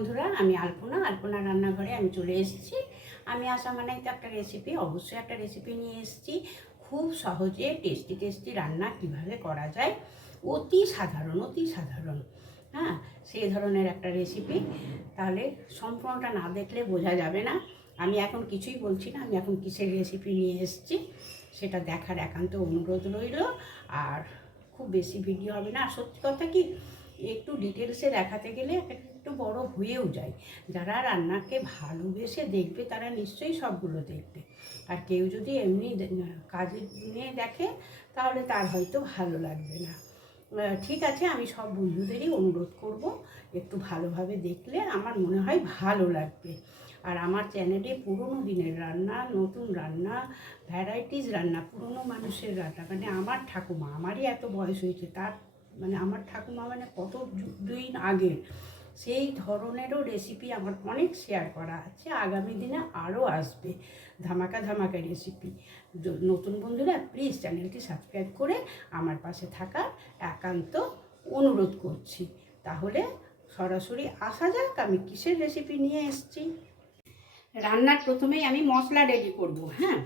বন্ধুরা, আমি আলপনা রান্নাঘরে আমি চলে এসেছি। আমি আসা মানেই তো একটা রেসিপি, অবশ্যই একটা রেসিপি নিয়ে এসেছি। খুব সহজে টেস্টি রান্না কিভাবে করা যায়, অতি সাধারণ, হ্যাঁ, সেই ধরনের একটা রেসিপি। তাহলে সম্পূর্ণটা না দেখলে বোঝা যাবে না। আমি এখন কিছুই বলছি না, আমি এখন কিসের রেসিপি নিয়ে এসেছি সেটা দেখার একান্ত অনুরোধ রইল। আর খুব বেশি ভিডিও হবে না। আর সত্যি কথা কি, একটু ডিটেলসে দেখাতে গেলে একটু বড় হয়েও যায়। যারা রান্নাকে ভালোবেসে দেখবে তারা নিশ্চয়ই সবগুলো দেখবে। আর কেউ যদি এমনি কাজে নিয়ে দেখে তাহলে তার হয়তো ভালো লাগবে না। ঠিক আছে, আমি সব বন্ধুদেরই অনুরোধ করব, একটু ভালোভাবে দেখলে আমার মনে হয় ভালো লাগবে। আর আমার চ্যানেলে পুরনো দিনের রান্না, নতুন রান্না, ভ্যারাইটিস রান্না, পুরনো মানুষের রান্না, মানে আমার ঠাকুমা, আমারই এত বয়স হয়েছে, তার মানে আমার ঠাকুমা মানে কত দিন আগের, সেই ধরনেরও রেসিপি আমার অনেক শেয়ার করা আছে। আগামী দিনে আরও আসবে ধামাকা রেসিপি। নতুন বন্ধুরা প্লিজ চ্যানেলটি সাবস্ক্রাইব করে আমার পাশে থাকার একান্ত অনুরোধ করছি। তাহলে সরাসরি আসা যাক, আমি কিসের রেসিপি নিয়ে এসেছি। রান্নার প্রথমেই আমি মশলা রেডি করব। হ্যাঁ,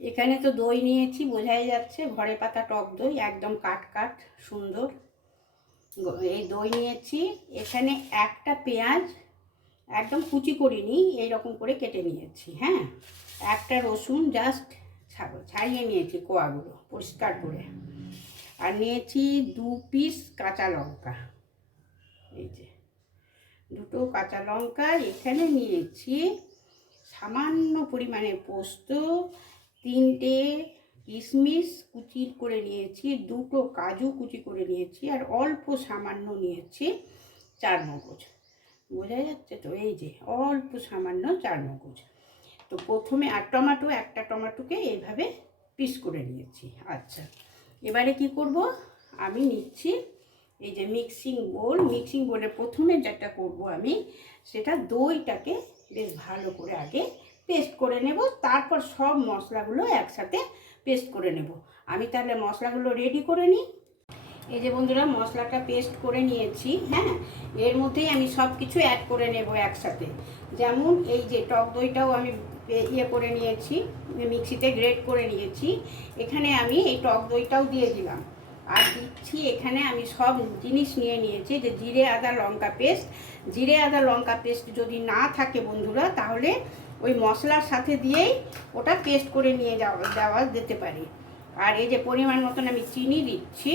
এখানে তো দই নিয়েছি, বোঝাই যাচ্ছে, ঘরে পাতা টক দই, একদম কাট সুন্দর এই দই নিয়েছি। এখানে একটা পেঁয়াজ একদম কুচি করিনি, এইরকম করে কেটে নিয়েছি। হ্যাঁ, একটা রসুন জাস্ট ছাড়িয়ে নিয়েছি কোয়াগুলো পরিষ্কার করে। আর নিয়েছি 2 পিস কাঁচা লঙ্কা, এই যে 2টো কাঁচা লঙ্কা। এখানে নিয়েছি সামান্য পরিমাণে পোস্ত, 3টে কিশমিশ কুচি করে নিয়েছি, 2টো কাজু কুচি করে নিয়েছি, আর অল্প সামান্য নিয়েছি চারমগজ। বোঝা যাচ্ছে তো, এই যে অল্প সামান্য চারমগজ। তো প্রথমে আর টমেটো, একটা টমেটোকে এইভাবে পিস করে নিয়েছি। আচ্ছা, এবারে কি করব, আমি নিচ্ছি এই যে মিক্সিং বোলে প্রথমে যেটা করব আমি, সেটা দইটাকে বেশ ভালো করে আগে পেস্ট করে নেব, তারপর সব মশলাগুলো একসাথে পেস্ট করে নেব। আমি তাহলে মশলাগুলো রেডি করে নিই। এই যে বন্ধুরা, মশলাটা পেস্ট করে নিয়েছি। হ্যাঁ, এর মধ্যেই আমি সব কিছু অ্যাড করে নেব একসাথে। যেমন এই যে টক দইটাও আমি করে নিয়েছি, মিক্সিতে গ্রেট করে নিয়েছি। এখানে আমি এই টক দইটাও দিয়ে দিলাম। আর দিচ্ছি এখানে আমি সব জিনিস নিয়ে নিয়েছি, যে জিরে আদা লঙ্কা পেস্ট যদি না থাকে বন্ধুরা, তাহলে ওই মশলার সাথে দিয়েই ওটা পেস্ট করে নিয়ে দেওয়া যেতে পারে। আর এই যে পরিমাণ মতন আমি চিনি দিচ্ছি,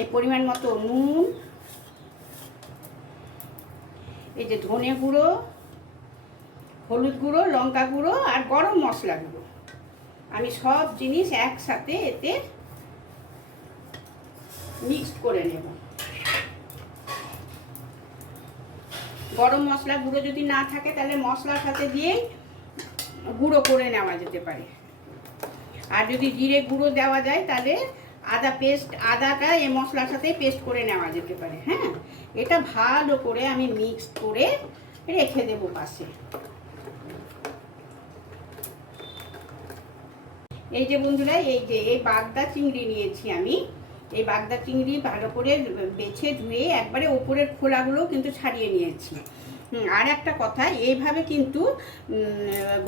এই পরিমাণ মতো নুন, এই যে ধনে গুঁড়ো, হলুদ গুঁড়ো, লঙ্কা গুঁড়ো আর গরম মশলা গুঁড়ো, আমি সব জিনিস একসাথে এতে মিক্সড করে নেব। গরম মশলা গুঁড়ো যদি না থাকে তাহলে মশলার সাথে দিয়েই গুঁড়ো করে নেওয়া যেতে পারে। আর যদি জিরে গুঁড়ো দেওয়া যায় তাহলে আদাটা এই মশলার সাথে পেস্ট করে নেওয়া যেতে পারে। হ্যাঁ, এটা ভালো করে আমি মিক্স করে রেখে দেব পাশে। এই যে বন্ধুরা, এই বাগদা চিংড়ি নিয়েছি আমি। এই বাগদা চিংড়ি ভালো করে বেছে ধুয়ে একবারে ওপরের খোলাগুলো কিন্তু ছাড়িয়ে নিয়েছি। আর একটা কথা, এইভাবে কিন্তু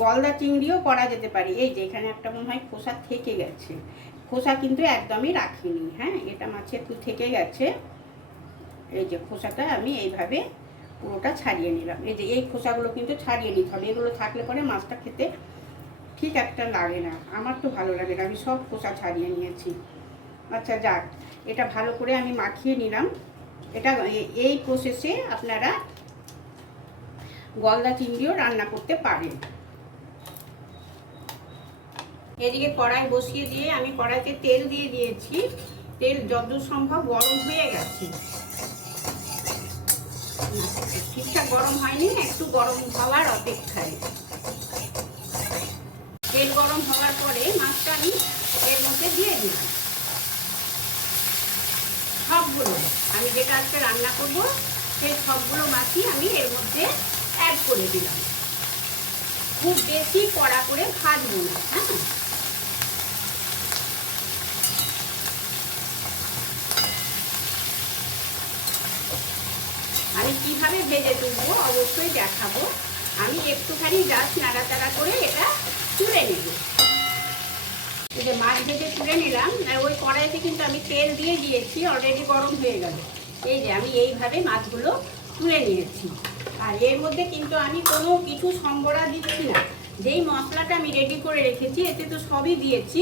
গলদা চিংড়িও করা যেতে পারে। এই যে এখানে একটা মনে হয় খোসা থেকে গেছে, খোসা কিন্তু একদমই রাখিনি। হ্যাঁ, এটা মাছে একটু থেকে গেছে। এই যে খোসাটা আমি এইভাবে পুরোটা ছাড়িয়ে নিলাম। এই যে এই খোসাগুলো কিন্তু ছাড়িয়ে নিতে হবে, এগুলো থাকলে পরে মাছটা খেতে ঠিক একটা লাগে না, আমার তো ভালো লাগে না। আমি সব খোসা ছাড়িয়ে নিয়েছি। আচ্ছা যাক, এটা ভালো করে আমি মাখিয়ে নিলাম। এটা এই প্রসেসে আপনারা গলদা চিংড়িও রান্না করতে পারেন। এদিকে কড়াই বসিয়ে দিয়ে আমি কড়াইতে তেল দিয়ে দিয়েছি। তেল যতদূর সম্ভব গরম হয়ে গেছে, ঠিকঠাক গরম হয়নি, একটু গরম হওয়ার অপেক্ষায়। তেল গরম হওয়ার পরে মাছটা আমি এর মধ্যে দিয়ে দিলাম। সবগুলো আমি যেটা আজকে রান্না করবো সেই সবগুলো মাছই আমি এর মধ্যে অ্যাড করে দিলাম। খুব বেশি কড়া করে ভাজবো না। হ্যাঁ, আমি কিভাবে ভেজে তুলবো অবশ্যই দেখাবো। আমি একটুখানি জাস্ট নাড়াচাড়া করে এটা তুলে নেব। এই যে মাছ ভেজে তুলে নিলাম, আর ওই কড়াইতে কিন্তু আমি তেল দিয়ে দিয়েছি, অলরেডি গরম হয়ে গেল। এই যে আমি এইভাবে মাছগুলো তুলে নিয়েছি। আর এর মধ্যে কিন্তু আমি কোনো কিছু সম্বরা দিচ্ছি না। যেই মশলাটা আমি রেডি করে রেখেছি এতে তো সবই দিয়েছি,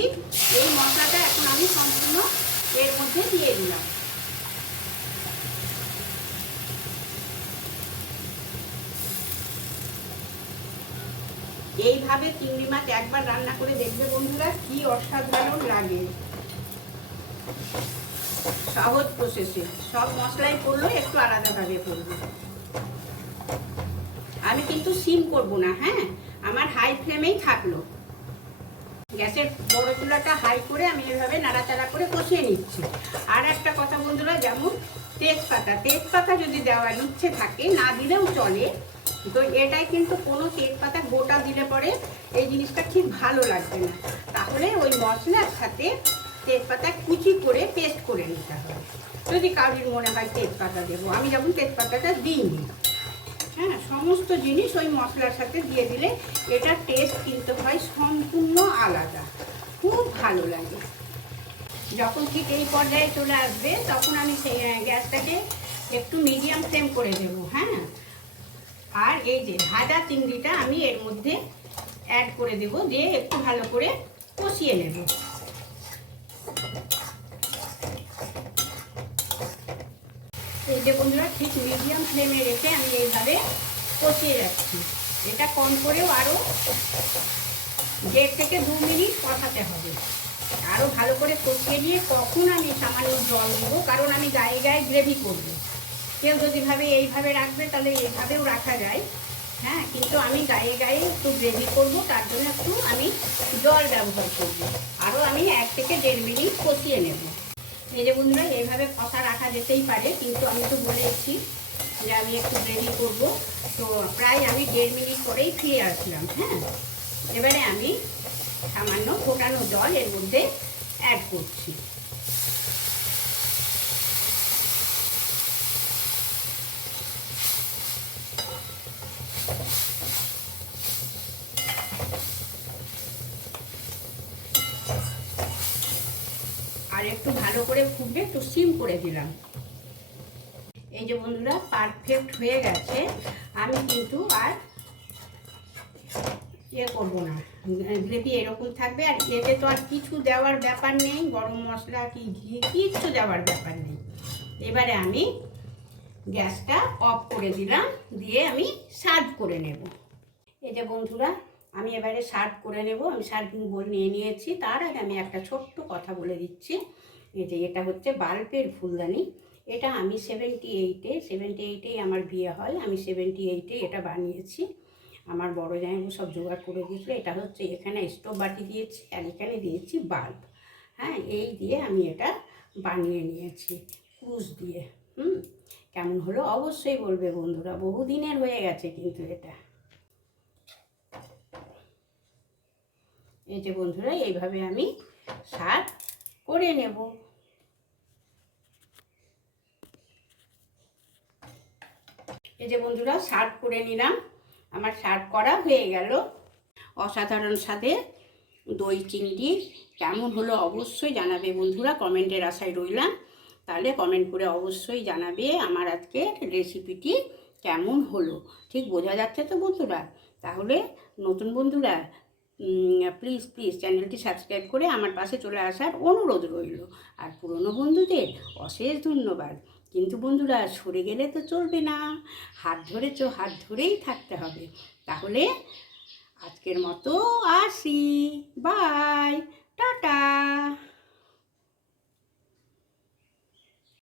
এই মশলাটা এখন আমি সম্পূর্ণ এর মধ্যে দিয়ে দিলাম। এইভাবে চিংড়ি মাছ একবার রান্না করে দেখবে বন্ধুরা, কি অসাধারণ লাগে। সহজ প্রসেসে সব মশলাই পড়লো, একটু আলাদাভাবে পড়বে। আমি কিন্তু সিম করব না, হ্যাঁ, আমার হাই ফ্লেমেই থাকলো। গ্যাসের বড় চুলাটা হাই করে আমি এভাবে নাড়াচাড়া করে কষিয়ে নিচ্ছি। আর একটা কথা বন্ধুরা, যেমন তেজপাতা যদি দেওয়ার ইচ্ছে থাকে, না দিলেও চলে, তো এটাই কিন্তু কোনো তেজপাতা গোটা দিলে পরে এই জিনিসটা ঠিক ভালো লাগবে না। তাহলে ওই মশলার সাথে তেজপাতা কুচি করে পেস্ট করে নিতে হবে। যদি কারোর মনে হয় তেজপাতা দেবো, আমি যেমন তেজপাতাটা দিইনি। হ্যাঁ, সমস্ত জিনিস ওই মশলার সাথে দিয়ে দিলে এটার টেস্ট কিন্তু হয় সম্পূর্ণ আলাদা, খুব ভালো লাগে। যখন ঠিক এই পর্যায়ে চলে আসবে তখন আমি সেই গ্যাসটাকে একটু মিডিয়াম ফ্লেম করে দেবো। হ্যাঁ, আর এই যে ভাজা চিংড়িটা আমি এর মধ্যে অ্যাড করে দেবো, দিয়ে একটু ভালো করে কষিয়ে নেব। এই যে বন্ধুরা, ঠিক মিডিয়াম ফ্লেমে রেখে আমি এইভাবে কষিয়ে যাচ্ছি। এটা কম করেও আরও 1.5 থেকে 2 মিনিট কষাতে হবে। আরও ভালো করে কষিয়ে নিয়ে তখন আমি সামান্য জল দেবো, কারণ আমি গায়ে গায়ে গ্রেভি করবো। কেউ যদি ভাবে এইভাবে রাখবে তাহলে এইভাবেও রাখা যায়, হ্যাঁ, কিন্তু আমি গায়ে গায়ে একটু গ্রেভি করবো, তার জন্য একটু আমি জল ব্যবহার করব। আরও আমি 1 থেকে 1.5 মিনিট কষিয়ে নেব। এই যে বন্ধুরা, এইভাবে কষা রাখা যেতেই পারে, কিন্তু আমি তো বলেছি যে আমি একটু গ্রেভি করব। তো প্রায় আমি 1.5 মিনিট পরেই ফিরে আসলাম। হ্যাঁ, এবারে আমি সামান্য ফোটানো জল এর মধ্যে অ্যাড করছি। আর একটু ভালো করে ফুটবে, একটু সিম করে দিলাম। এই যে বন্ধুরা, পারফেক্ট হয়ে গেছে। আমি কিন্তু আর করবো না, গ্রেভি এরকম থাকবে। আর এতে তো আর কিছু দেওয়ার ব্যাপার নেই, গরম মশলা কি ঘি কিচ্ছু দেওয়ার ব্যাপার নেই। এবারে আমি গ্যাসটা অফ করে দিলাম, দিয়ে আমি সার্ভ করে নেব। এই যে বন্ধুরা, আমি এবারে সার্ভ করে নেব। আমি সার্ভিং বোল নিয়ে নিয়েছি। তার আগে আমি একটা ছোট্ট কথা বলে দিচ্ছি। এই যে এটা হচ্ছে বাল্বের ফুলদানি। এটা আমি 78-এই আমার বিয়ে হয়। আমি 78-এ এটা বানিয়েছি। আমার বড় জামাইবাবু সব জোগাড় করে দিয়েছিল। এটা হচ্ছে, এখানে স্টোভ বাটি দিয়েছি আর এখানে দিয়েছি বাল্ব। হ্যাঁ, এই দিয়ে আমি এটা বানিয়ে নিয়েছি ক্রুশ দিয়ে। কেমন হলো অবশ্যই বলবে বন্ধুরা, বহুদিনের হয়ে গেছে কিন্তু এটা। এই যে বন্ধুরা, এইভাবে আমি সার্ভ করে নেব। এই যে বন্ধুরা, সার্ভ করে নিলাম। আমার সার্ভ করা হয়ে গেল। অসাধারণ স্বাদে দই চিংড়ি কেমন হলো অবশ্যই জানাবে বন্ধুরা, কমেন্টের আশায় রইলাম। তাহলে কমেন্ট করে অবশ্যই জানাবে আমার আজকের রেসিপিটি কেমন হলো। ঠিক বোঝা যাচ্ছে তো বন্ধুরা? তাহলে নতুন বন্ধুরা প্লিজ চ্যানেলটি সাবস্ক্রাইব করে আমার পাশে চলে আসার অনুরোধ রইল। আর পুরনো বন্ধুদের অশেষ ধন্যবাদ। কিন্তু বন্ধুরা, সরে গেলে তো চলবে না, হাত ধরেছ, হাত ধরেই থাকতে হবে। তাহলে আজকের মতো আসি, বাই, টাটা।